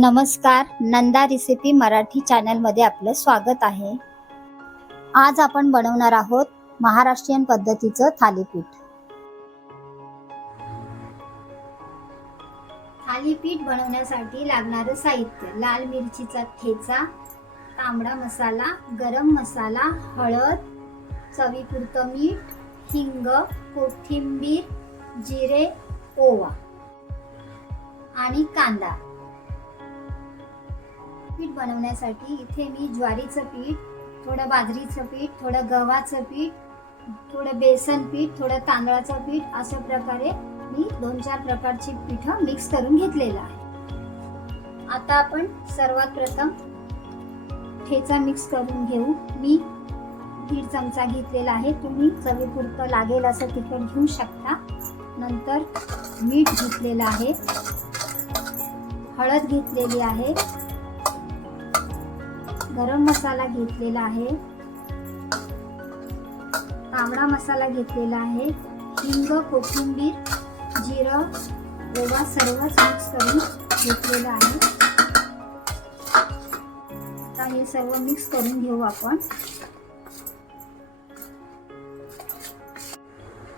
नमस्कार, नंदा रेसिपी मराठी चॅनलमध्ये आपलं स्वागत आहे। आज आपण बनवणार आहोत महाराष्ट्रीयन पद्धतीचं थालीपीठ। थालीपीठ बनवण्यासाठी लागणारे साहित्य: लाल मिरचीचा ठेचा, तांबडा मसाला, गरम मसाला, हळद, चवीपुरतं मीठ, हिंग, कोथिंबीर, जिरे, ओवा आणि कांदा। पीठ बनवण्यासाठी इथे मी ज्वारीचं पीठ, थोडं बाजरीचं पीठ, थोडं गव्हाचं पीठ, थोडं बेसन पीठ, थोडं तांदळाचं पीठ अशा प्रकारे मी 2-4 प्रकारची पीठं मिक्स करून घेतलेलं आहे। आता आपण सर्वात प्रथम ठेचा मिक्स करून घेऊ। मी 1.5 चमचा घेतलेला आहे, तुम्ही चवीपुरतं लागेल असं तिखट घेऊ शकता। नंतर मीठ घेतलेलं आहे, हळद घेतलेली आहे, गरम मसाला घेतलेला आहे, तांबडा मसाला घेतलेला आहे, हिंग, कोथिंबीर, जिरं, ओवा सर्वच मिक्स करून घेतलेलं आहे। आता हे सर्व मिक्स करून घेऊ आपण।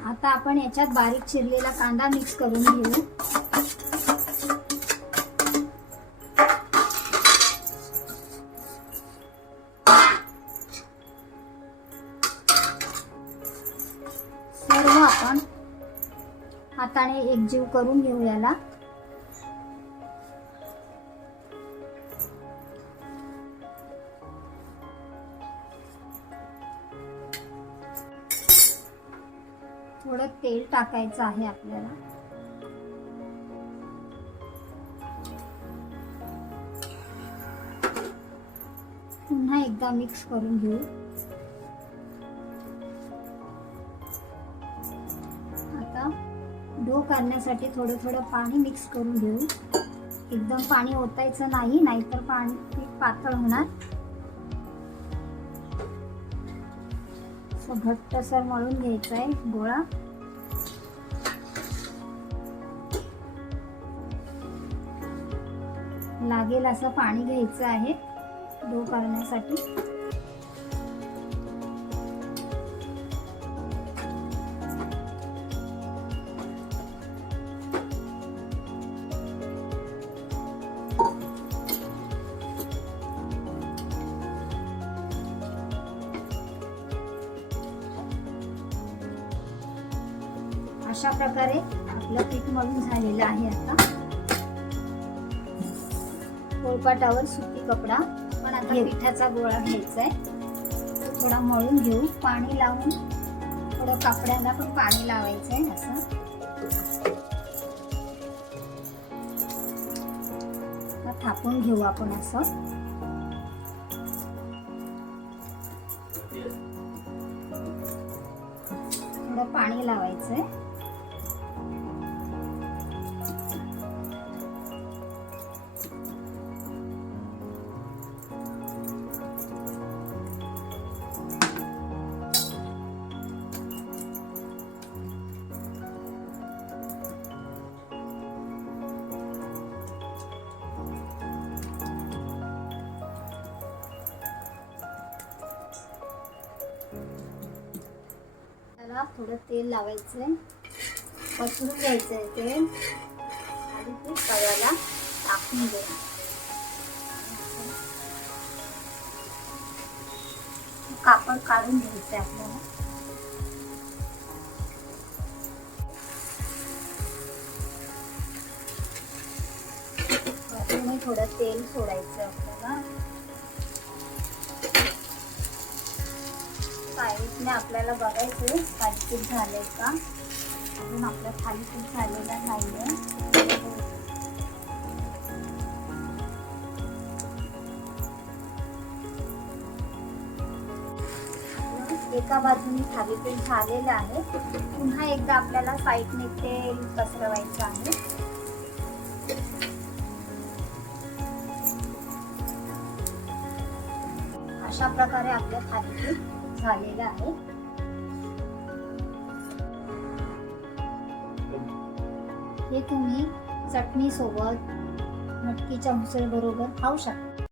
आता आपण याच्यात बारीक चिरलेला कांदा मिक्स करून घेऊ। सर्व आपण हाताने एकजीव करून घेऊ याला। थोडं तेल टाकायचं आहे आपल्याला। पुन्हा एकदा मिक्स करून घेऊ। आता डो करण्यासाठी थोडं थोडं पाणी मिक्स करून घेऊ। एकदम पाणी ओतायचं नाही, नाहीतर पीठ पातळ होणार। घट्टसर मळून घ्यायचा आहे गोळा। लागेल असं पाणी घ्यायचं आहे डो करण्यासाठी। अशा प्रकारे आपलं पीठ मळून झालेलं आहे। आता पोळपाटावर सुती कपडा, पण आता पिठाचा गोळा घ्यायचा आहे, थोडा मळून घेऊ। पाणी लावून थोडं कापड्याला पण पाणी लावायचं आहे असं। थापून घेऊ आपण असं। थोडं पाणी लावायचंय। थोडं तेल लावायचंय, पसरून घ्यायचंय तेल आणि ते तव्याला टाकून द्यायचं। कापड काढून घ्यायचंय आपल्याला। वरतून थोडं तेल सोडायचं आपल्याला। साईडने आपल्याला बघायचं थालीपीठ झालंय का। अजून आपलं थालीपीठ झालेलं नाहीये। एका बाजूने थालीपीठ झालेलं आहे, पुन्हा एकदा आपल्याला साईडने तेल पसरवायचं आहे। अशा प्रकारे आपलं थालीपीठ झालेलं आहे। हे तुम्ही चटणी सोबत, मटकीच्या उसळ बरोबर खाऊ शकता.